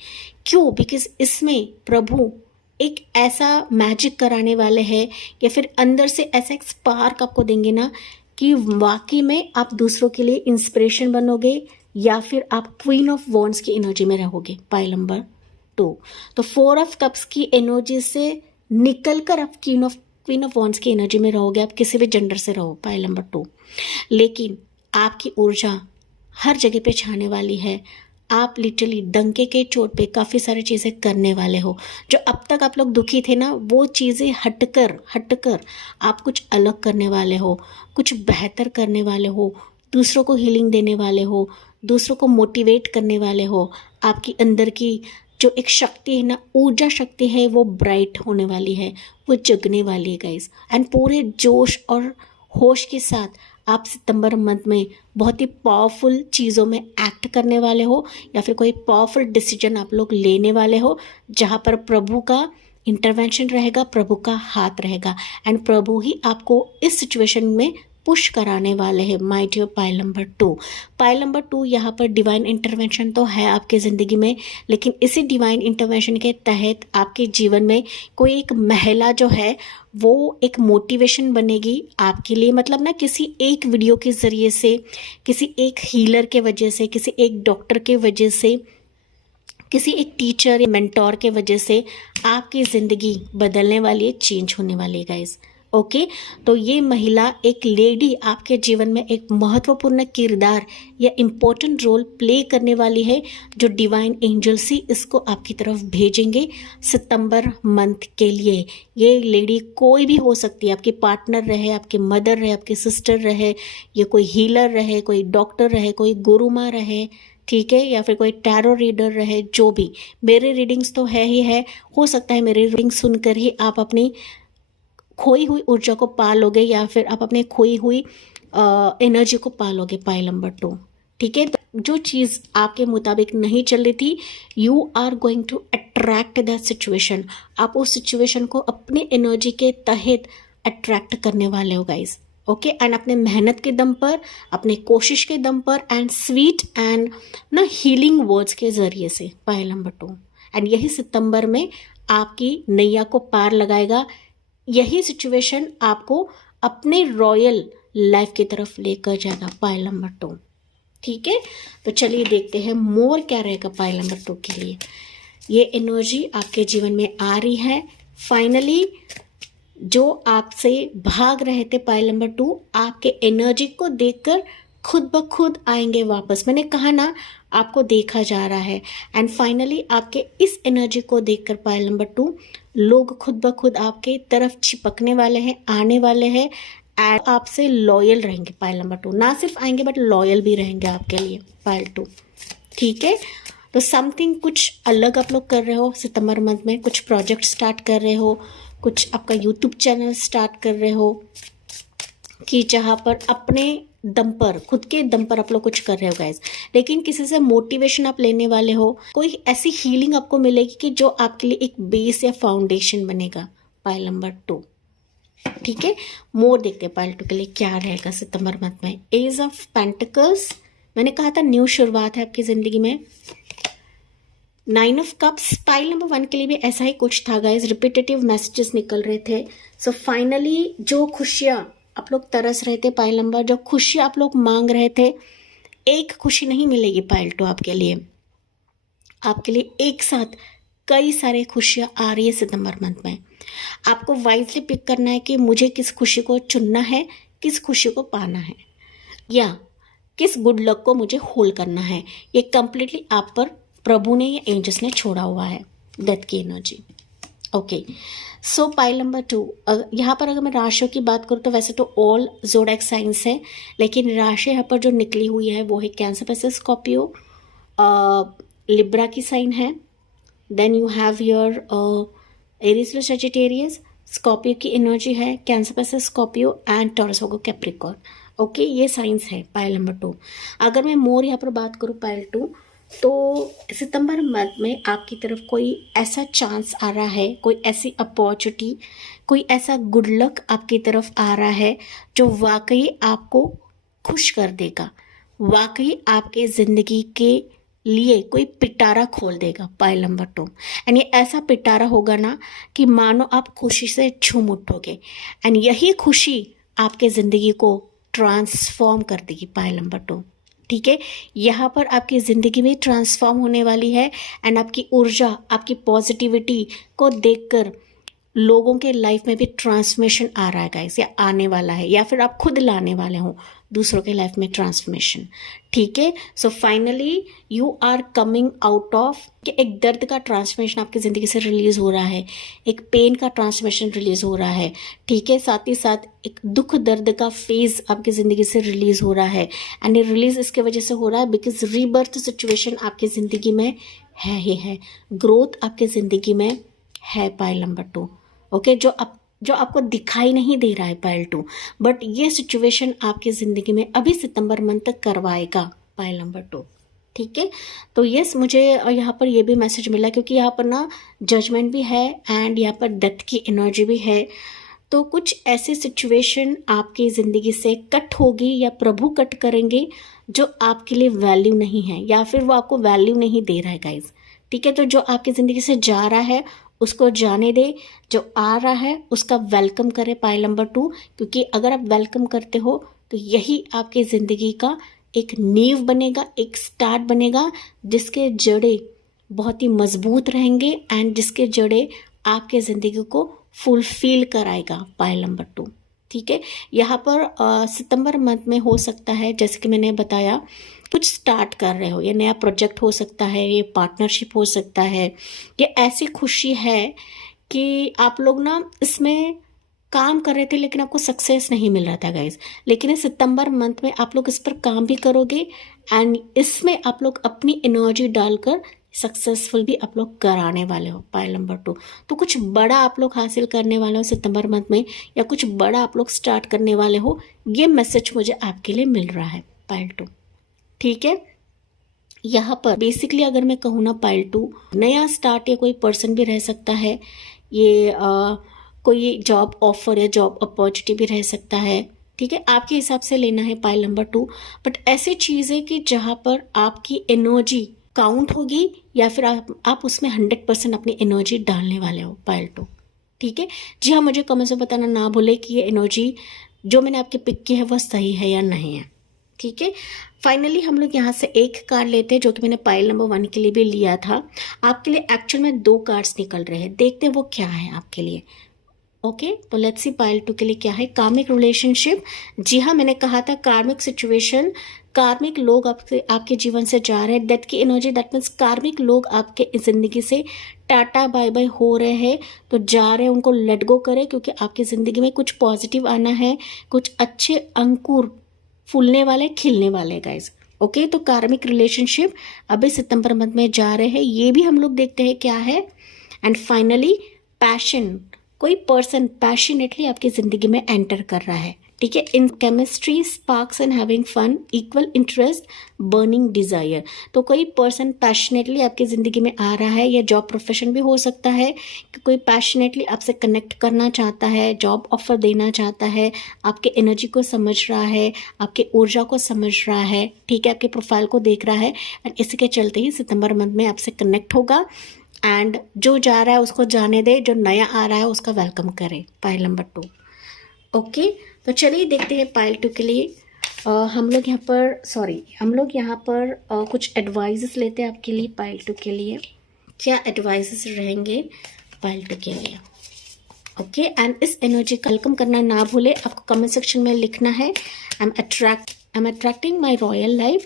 क्यों? बिकॉज इसमें प्रभु एक ऐसा मैजिक कराने वाले हैं, या फिर अंदर से ऐसा एक स्पार्क आपको देंगे ना कि वाकई में आप दूसरों के लिए इंस्पिरेशन बनोगे, या फिर आप क्वीन ऑफ वॉन्ड्स की एनर्जी में रहोगे पायल नंबर 2। तो 4 ऑफ कप्स की एनर्जी से निकल कर आप क्वीन ऑफ वॉन्ड्स की एनर्जी में रहोगे। आप किसी भी जेंडर से रहो पायल नंबर 2, लेकिन आपकी ऊर्जा हर जगह पे छाने वाली है। आप लिटरली डंके के चोट पे काफ़ी सारी चीज़ें करने वाले हो। जो अब तक आप लोग दुखी थे ना, वो चीज़ें हटकर आप कुछ अलग करने वाले हो, कुछ बेहतर करने वाले हो, दूसरों को हीलिंग देने वाले हो, दूसरों को मोटिवेट करने वाले हो। आपकी अंदर की जो एक शक्ति है ना, ऊर्जा शक्ति है, वो ब्राइट होने वाली है, वो जगने वाली है गाइस। एंड पूरे जोश और होश के साथ आप सितंबर मंथ में बहुत ही पावरफुल चीज़ों में एक्ट करने वाले हो, या फिर कोई पावरफुल डिसीजन आप लोग लेने वाले हो जहाँ पर प्रभु का इंटरवेंशन रहेगा, प्रभु का हाथ रहेगा, एंड प्रभु ही आपको इस सिचुएशन में पुश कराने वाले हैं। My dear pile number 2, pile number 2 यहाँ पर डिवाइन इंटरवेंशन तो है आपके ज़िंदगी में, लेकिन इसी डिवाइन इंटरवेंशन के तहत आपके जीवन में कोई एक महिला जो है वो एक मोटिवेशन बनेगी आपके लिए। मतलब ना, किसी एक वीडियो के ज़रिए से, किसी एक हीलर के वजह से, किसी एक डॉक्टर के वजह से, किसी एक टीचर या मेंटोर के वजह से आपकी ज़िंदगी बदलने वाली है, चेंज होने वाली है गाइस। ओके, तो ये महिला, एक लेडी आपके जीवन में एक महत्वपूर्ण किरदार या इम्पोर्टेंट रोल प्ले करने वाली है, जो डिवाइन एंजल्स ही इसको आपकी तरफ भेजेंगे सितंबर मंथ के लिए। ये लेडी कोई भी हो सकती है, आपके पार्टनर रहे, आपके मदर रहे, आपके सिस्टर रहे, या कोई हीलर रहे, कोई डॉक्टर रहे, कोई गुरु माँ रहे, ठीक है, या फिर कोई टैरो रीडर रहे, जो भी। मेरे रीडिंग्स तो है ही है, हो सकता है मेरी रीडिंग सुनकर ही आप अपनी खोई हुई ऊर्जा को पा लोगे, या फिर आप अपने खोई हुई एनर्जी को पा लोगे। पाइल नंबर 2, ठीक है। तो जो चीज़ आपके मुताबिक नहीं चल रही थी, you are going to attract that situation. आप उस सिचुएशन को अपनी एनर्जी के तहत अट्रैक्ट करने वाले हो गाइज। ओके, एंड अपने मेहनत के दम पर, अपने कोशिश के दम पर, एंड स्वीट एंड ना हीलिंग वर्ड्स के जरिए से। पाइल नंबर 2, एंड यही सितंबर में आपकी नैया को पार लगाएगा। यही सिचुएशन आपको अपने रॉयल लाइफ की तरफ लेकर जाएगा। पाइल नंबर 2, ठीक है। तो चलिए देखते हैं मोर क्या रहेगा पाइल नंबर 2 के लिए। ये एनर्जी आपके जीवन में आ रही है। फाइनली जो आपसे भाग रहे थे पाइल नंबर 2, आपके एनर्जी को देखकर खुद ब खुद आएंगे वापस। मैंने कहा ना, आपको देखा जा रहा है, एंड फाइनली आपके इस एनर्जी को देखकर पाइल नंबर 2 लोग खुद ब खुद आपके तरफ चिपकने वाले हैं, आने वाले हैं, एंड आपसे लॉयल रहेंगे। पाइल नंबर 2 ना सिर्फ आएंगे बट लॉयल भी रहेंगे आपके लिए। पाइल 2, ठीक है। तो समथिंग कुछ अलग आप लोग कर रहे हो सितंबर मंथ में, कुछ प्रोजेक्ट स्टार्ट कर रहे हो, कुछ आपका यूट्यूब चैनल स्टार्ट कर रहे हो, कि जहाँ पर अपने दम पर, खुद के दम पर आप लोग कुछ कर रहे हो गाइज। लेकिन किसी से मोटिवेशन आप लेने वाले हो, कोई ऐसी हीलिंग आपको मिलेगी कि जो आपके लिए एक बेस या फाउंडेशन बनेगा। पाइल नंबर 2, ठीक है। मोर देखते हैं पाइल 2 के लिए क्या रहेगा सितंबर मंथ में। एज ऑफ पेंटिकल्स, मैंने कहा था न्यू शुरुआत है आपकी जिंदगी में। 9 ऑफ कप्स, पाइल नंबर 1 के लिए भी ऐसा ही कुछ था गाइज, रिपीटेटिव मैसेजेस निकल रहे थे। सो फाइनली जो खुशियाँ आप लोग तरस रहे थे, पाइल नंबर, जो खुशी आप लोग मांग रहे थे, एक खुशी नहीं मिलेगी पाइल 2 आपके लिए। आपके लिए एक साथ कई सारे खुशियाँ आ रही है सितंबर मंथ में। आपको वाइजली पिक करना है कि मुझे किस खुशी को चुनना है, किस खुशी को पाना है, या किस गुड लक को मुझे होल्ड करना है। ये कंप्लीटली आप पर प्रभु ने या एंजल्स ने छोड़ा हुआ है, डेथ की एनर्जी। ओके, सो पाइल नंबर 2, यहाँ पर अगर मैं राशियों की बात करूँ तो वैसे तो ऑल ज़ोडिएक साइंस है, लेकिन राशि यहाँ पर जो निकली हुई है वो है कैंसर, पैसे स्कॉर्पियो, लिब्रा की साइन है। Then you have your Aries व सजिटेरियस, स्कॉर्पियो की एनर्जी है, Cancer, Pisces Scorpio, and Taurus होगा कैप्रिकॉर्न। ओके, ये साइंस है पाइल नंबर 2। अगर मैं मोर यहाँ पर बात करूँ पाइल 2, तो सितंबर मंथ में आपकी तरफ कोई ऐसा चांस आ रहा है, कोई ऐसी अपॉर्चुनिटी, कोई ऐसा गुड लक आपकी तरफ आ रहा है जो वाकई आपको खुश कर देगा, वाकई आपके ज़िंदगी के लिए कोई पिटारा खोल देगा। पाइल नंबर 2, एंड ये ऐसा पिटारा होगा ना कि मानो आप खुशी से झूम उठोगे, एंड यही खुशी आपके ज़िंदगी को ट्रांसफॉर्म कर देगी। पाइल नंबर 2, ठीक है। यहाँ पर आपकी ज़िंदगी में ट्रांसफॉर्म होने वाली है, एंड आपकी ऊर्जा, आपकी पॉजिटिविटी को देखकर लोगों के लाइफ में भी ट्रांसफॉर्मेशन आ रहा है गाइस, या आने वाला है, या फिर आप खुद लाने वाले हो दूसरों के लाइफ में ट्रांसफॉर्मेशन, ठीक है। So finally you are coming out of एक दर्द का ट्रांसफॉर्मेशन आपकी ज़िंदगी से रिलीज़ हो रहा है, एक पेन का ट्रांसफॉर्मेशन रिलीज़ हो रहा है, ठीक है। साथ ही साथ एक दुख दर्द का फेज़ आपकी ज़िंदगी से रिलीज़ हो रहा है, एंड ये रिलीज़ इसके वजह से हो रहा है बिकॉज रीबर्थ सिचुएशन आपकी ज़िंदगी में है ही है, ग्रोथ आपके ज़िंदगी में है। पाइल नंबर 2, ओके, जो जो आपको दिखाई नहीं दे रहा है पाइल 2, बट ये सिचुएशन आपकी ज़िंदगी में अभी सितंबर मंथ तक करवाएगा पाइल नंबर 2। ठीक है, तो यस, मुझे यहाँ पर ये भी मैसेज मिला क्योंकि यहाँ पर ना जजमेंट भी है एंड यहाँ पर डेथ की एनर्जी भी है। तो कुछ ऐसी सिचुएशन आपकी ज़िंदगी से कट होगी या प्रभु कट करेंगे जो आपके लिए वैल्यू नहीं है या फिर वो आपको वैल्यू नहीं दे रहा है गाइज। ठीक है, तो जो आपकी ज़िंदगी से जा रहा है उसको जाने दे, जो आ रहा है उसका वेलकम करे पाइल नंबर 2, क्योंकि अगर आप वेलकम करते हो तो यही आपकी ज़िंदगी का एक नींव बनेगा, एक स्टार्ट बनेगा जिसके जड़े बहुत ही मजबूत रहेंगे एंड जिसके जड़े आपके ज़िंदगी को फुलफिल कराएगा पाइल नंबर 2। ठीक है, यहाँ पर सितंबर मंथ में हो सकता है जैसे कि मैंने बताया कुछ स्टार्ट कर रहे हो, ये नया प्रोजेक्ट हो सकता है, ये पार्टनरशिप हो सकता है, ये ऐसी खुशी है कि आप लोग ना इसमें काम कर रहे थे लेकिन आपको सक्सेस नहीं मिल रहा था गाइज, लेकिन इस सितंबर मंथ में आप लोग इस पर काम भी करोगे एंड इसमें आप लोग अपनी एनर्जी डालकर सक्सेसफुल भी आप लोग कराने वाले हो पाइल नंबर 2। तो कुछ बड़ा आप लोग हासिल करने वाले हो सितंबर मंथ में या कुछ बड़ा आप लोग स्टार्ट करने वाले हो, ये मैसेज मुझे आपके लिए मिल रहा है पाइल 2। ठीक है, यहाँ पर बेसिकली अगर मैं कहूँ ना पाइल 2 नया स्टार्ट या कोई पर्सन भी रह सकता है, ये कोई जॉब ऑफर या जॉब अपॉर्चुनिटी भी रह सकता है। ठीक है, आपके हिसाब से लेना है पाइल नंबर 2, बट ऐसी चीज़ है कि जहाँ पर आपकी एनर्जी काउंट होगी या फिर आप उसमें 100% अपनी एनर्जी डालने वाले हो पाइल 2। ठीक है, जी हाँ, मुझे कमेंट्स में बताना ना भूले कि ये एनर्जी जो मैंने आपके पिक की है वह सही है या नहीं है। ठीक है, फाइनली हम लोग यहाँ से एक कार्ड लेते हैं जो कि मैंने पाइल नंबर 1 के लिए भी लिया था। आपके लिए एक्चुअल में 2 कार्ड्स निकल रहे हैं, देखते हैं वो क्या है आपके लिए। ओके, तो लेट्स सी पाइल 2 के लिए क्या है। कार्मिक रिलेशनशिप, जी हाँ, मैंने कहा था कार्मिक सिचुएशन, कार्मिक लोग आपके जीवन से जा रहे हैं। डेथ की एनर्जी, दैट मीन्स कार्मिक लोग आपके ज़िंदगी से टाटा बाय बाय हो रहे हैं, तो जा रहे हैं, उनको लेट गो करें क्योंकि आपकी ज़िंदगी में कुछ पॉजिटिव आना है, कुछ अच्छे अंकुर फूलने वाले, खिलने वाले गाइज। ओके, तो कार्मिक रिलेशनशिप अभी सितंबर मंथ में जा रहे हैं, ये भी हम लोग देखते हैं क्या है। एंड फाइनली पैशन, कोई पर्सन पैशनेटली आपकी ज़िंदगी में एंटर कर रहा है। ठीक है, in chemistry sparks and having fun, equal interest, burning desire, तो कोई पर्सन पैशनेटली आपकी ज़िंदगी में आ रहा है, या जॉब प्रोफेशन भी हो सकता है कि कोई पैशनेटली आपसे कनेक्ट करना चाहता है, जॉब ऑफर देना चाहता है, आपके एनर्जी को समझ रहा है, आपके ऊर्जा को समझ रहा है। ठीक है, आपके प्रोफाइल को देख रहा है एंड इसी के चलते ही सितंबर मंथ में आपसे कनेक्ट होगा। एंड जो जा रहा है उसको जाने दे, जो नया आ रहा है उसका वेलकम करे पाइल नंबर 2। ओके, तो चलिए देखते हैं पाइल 2 के लिए। हम लोग यहाँ पर कुछ एडवाइजेस लेते हैं आपके लिए पाइल 2 के लिए। क्या एडवाइजेस रहेंगे पाइल 2 के लिए? ओके, एंड इस एनर्जी का वेलकम करना ना भूले, आपको कमेंट सेक्शन में लिखना है I am attracting my royal life,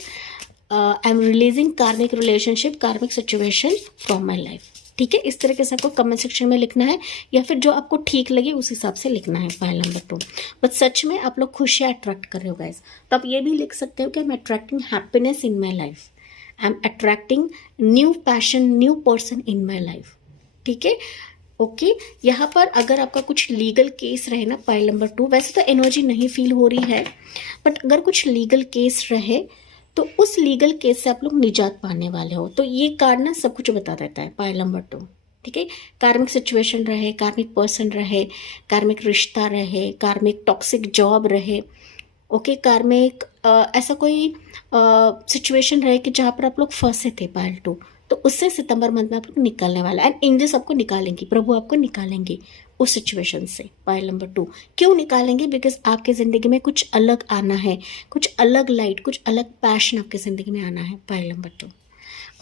I am releasing कार्मिक रिलेशनशिप, कार्मिक सिचुएशन फ्रॉम माई लाइफ। ठीक है, इस तरीके से आपको कमेंट सेक्शन में लिखना है या फिर जो आपको ठीक लगे उस हिसाब से लिखना है पाइल नंबर 2। बट सच में आप लोग खुशियाँ अट्रैक्ट कर रहे हो गाइस, तो आप ये भी लिख सकते हो कि I am attracting happiness in my life, I am attracting new passion, new person in my life. ठीक है, ओके, यहाँ पर अगर आपका कुछ लीगल केस रहे ना पाइल नंबर 2, वैसे तो एनर्जी नहीं फील हो रही है, बट अगर कुछ लीगल केस रहे तो उस लीगल केस से आप लोग निजात पाने वाले हो। तो ये कार्ड ना सब कुछ बता देता है पाइल नंबर 2। ठीक है, कार्मिक सिचुएशन रहे, कार्मिक पर्सन रहे, कार्मिक रिश्ता रहे, कार्मिक टॉक्सिक जॉब रहे, ओके, कार्मिक ऐसा कोई सिचुएशन रहे कि जहाँ पर आप लोग फंसे थे पाइल 2, तो उससे सितंबर मंथ में आप लोग निकलने वाला है एंड एंजल्स आपको निकालेंगी, प्रभु आपको निकालेंगे उस सिचुएशन से पाइल नंबर 2। क्यों निकालेंगे? बिकॉज आपके ज़िंदगी में कुछ अलग आना है, कुछ अलग लाइट, कुछ अलग पैशन आपके ज़िंदगी में आना है pile number 2।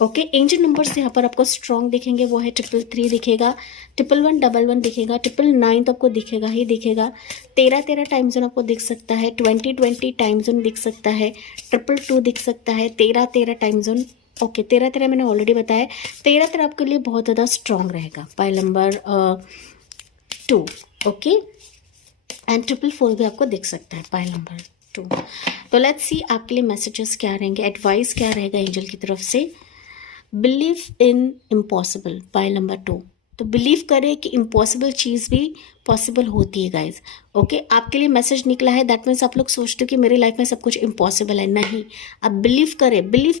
Okay, angel numbers यहाँ पर आपको स्ट्रॉन्ग दिखेंगे, वो है 333 दिखेगा, 11111 दिखेगा, 999 तो आपको दिखेगा ही दिखेगा, 1313 टाइम जोन आपको दिख सकता है, 2020 टाइम जोन दिख सकता है, 222 दिख सकता है, 1313 टाइम जोन। ओके, 1313 मैंने ऑलरेडी बताया, 1313 आपके लिए बहुत ज़्यादा स्ट्रॉन्ग रहेगा पाइल नंबर 2। ओके, एंड 444 भी आपको दिख सकता है पाइल नंबर 2। तो लेट्स सी आपके लिए मैसेजेस क्या रहेंगे, एडवाइस क्या रहेगा एंजल की तरफ से। Believe in impossible pile number 2, तो बिलीव करें कि इम्पॉसिबल चीज़ भी पॉसिबल होती है गाइज। ओके, आपके लिए मैसेज निकला है, दैट मीन्स आप लोग सोचते हो कि मेरी लाइफ में सब कुछ इम्पॉसिबल है। नहीं, आप बिलीव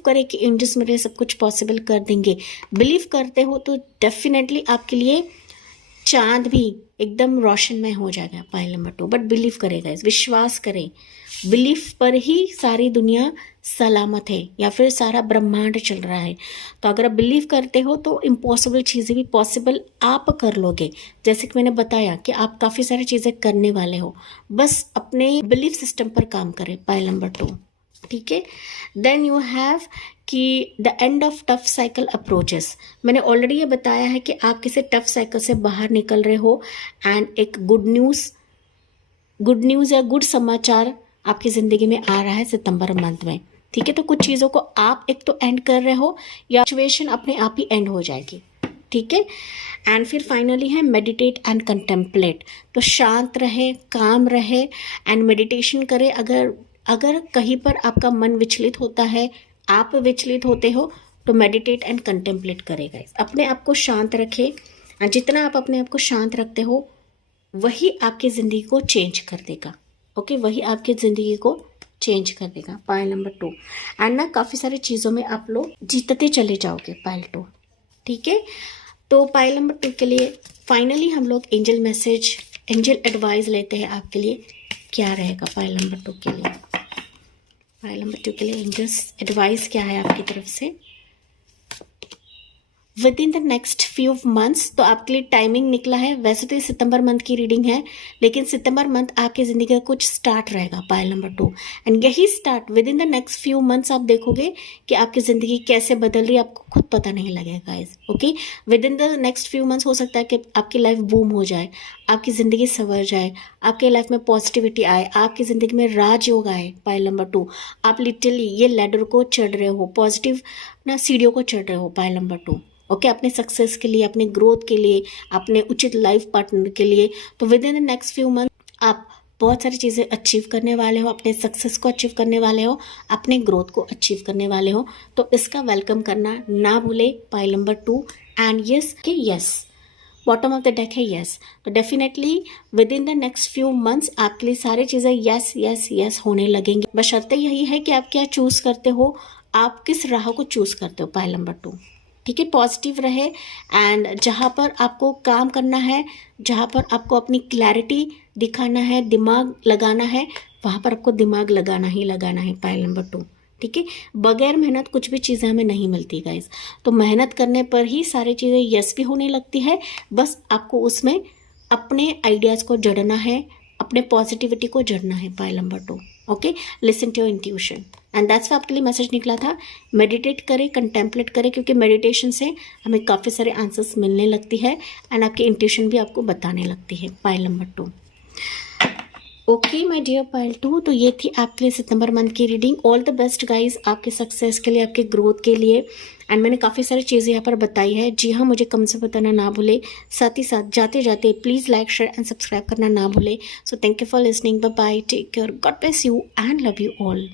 करें कि एंजल्स मेरे लिए सब कुछ पॉसिबल कर देंगे। बिलीव करते हो तो डेफिनेटली आपके लिए चांद भी एकदम रोशनमय हो जाएगा। पाइल नंबर 2, बट बिलीव करें गाइज, विश्वास करें, बिलीव पर ही सारी दुनिया सलामत है या फिर सारा ब्रह्मांड चल रहा है। तो अगर आप बिलीव करते हो तो इम्पॉसिबल चीज़ें भी पॉसिबल आप कर लोगे। जैसे कि मैंने बताया कि आप काफ़ी सारी चीज़ें करने वाले हो, बस अपने बिलीफ सिस्टम पर काम करें। पाइल नंबर 2, ठीक है। देन यू हैव कि the end of tough cycle approaches. मैंने ऑलरेडी ये बताया है कि आप किसी टफ साइकिल से बाहर निकल रहे हो एंड एक गुड न्यूज़ या गुड समाचार आपकी ज़िंदगी में आ रहा है सितंबर मंथ में, ठीक है। तो कुछ चीज़ों को आप एक तो एंड कर रहे हो या सिचुएशन अपने आप ही एंड हो जाएगी, ठीक है। एंड फिर फाइनली है मेडिटेट एंड कंटेम्पलेट। तो शांत रहे, काम रहे एंड मेडिटेशन करे। अगर कहीं पर आपका मन विचलित होता है, आप विचलित होते हो, तो मेडिटेट एंड कंटेम्पलेट करेगा। अपने आप को शांत रखें, जितना आप अपने आप को शांत रखते हो वही आपकी ज़िंदगी को चेंज कर देगा। ओके, वही आपकी ज़िंदगी को चेंज कर देगा। पाइल नंबर 2, एंड ना काफ़ी सारी चीज़ों में आप लोग जीतते चले जाओगे। पाइल 2, ठीक है। तो पाइल नंबर 2 के लिए फाइनली हम लोग एंजल मैसेज, एंजल एडवाइस लेते हैं आपके लिए। क्या रहेगा पाइल नंबर 2 के लिए? पाइल नंबर 2 के लिए एंजल्स एडवाइस क्या है आपकी तरफ से with in the next few months? तो आपके लिए टाइमिंग निकला है, वैसे तो ये सितंबर मंथ की रीडिंग है, लेकिन सितंबर मंथ आपकी ज़िंदगी का कुछ स्टार्ट रहेगा। पाइल नंबर 2, एंड यही start with in the next few months आप देखोगे कि आपकी ज़िंदगी कैसे बदल रही है, आपको खुद पता नहीं लगेगा guys. Okay, with in the next few months हो सकता है कि आपकी लाइफ बूम हो जाए, आपकी ज़िंदगी संवर जाए, आपके लाइफ में पॉजिटिविटी आए, आपकी ज़िंदगी में राजयोग आए। पाइल नंबर 2, आप लिटरली ये लैडर को चढ़ रहे हो, पॉजिटिव ना सीढ़ियों को चढ़ रहे हो। पाइल नंबर 2, ओके, अपने सक्सेस के लिए, अपने ग्रोथ के लिए, अपने उचित लाइफ पार्टनर के लिए। तो with in the next few month आप बहुत सारी चीज़ें अचीव करने वाले हो, अपने सक्सेस को अचीव करने वाले हो, अपने ग्रोथ को अचीव करने वाले हो। तो इसका वेलकम करना ना भूले। पाइल नंबर 2, एंड यस कि yes, bottom of the deck है यस। तो definitely with in the next few months आपके लिए सारी चीज़ें यस यस यस होने लगेंगी। बशर्ते यही है कि आप क्या चूज़ करते हो, आप किस राह को चूज़ करते हो। पाइल नंबर 2, ठीक है, पॉजिटिव रहे एंड जहाँ पर आपको काम करना है, जहाँ पर आपको अपनी क्लैरिटी दिखाना है, दिमाग लगाना है, वहाँ पर आपको दिमाग लगाना ही लगाना है। पाइल नंबर 2, ठीक है। बगैर मेहनत कुछ भी चीज़ें हमें नहीं मिलती गाइस, तो मेहनत करने पर ही सारी चीज़ें यस भी होने लगती है। बस आपको उसमें अपने आइडियाज़ को जड़ना है, अपने पॉजिटिविटी को जड़ना है। Pile number 2, okay, listen to your intuition, and that's आपके लिए मैसेज निकला था। मेडिटेट करें, कंटेम्पलेट करें, क्योंकि मेडिटेशन से हमें काफ़ी सारे आंसर्स मिलने लगती है एंड आपकी इंट्यूशन भी आपको बताने लगती है। Pile number 2, okay my dear pile 2, तो ये थी आपके लिए सितंबर मंथ की reading. All the best guys, आपके सक्सेस के लिए, आपके ग्रोथ के लिए। एंड मैंने काफ़ी सारी चीज़ें यहाँ पर बताई है। जी हाँ, मुझे कम से बताना ना भूले, साथ ही साथ जाते जाते please like, share and subscribe करना ना भूले। So thank you for listening, bye bye, take care, God bless you and love you all.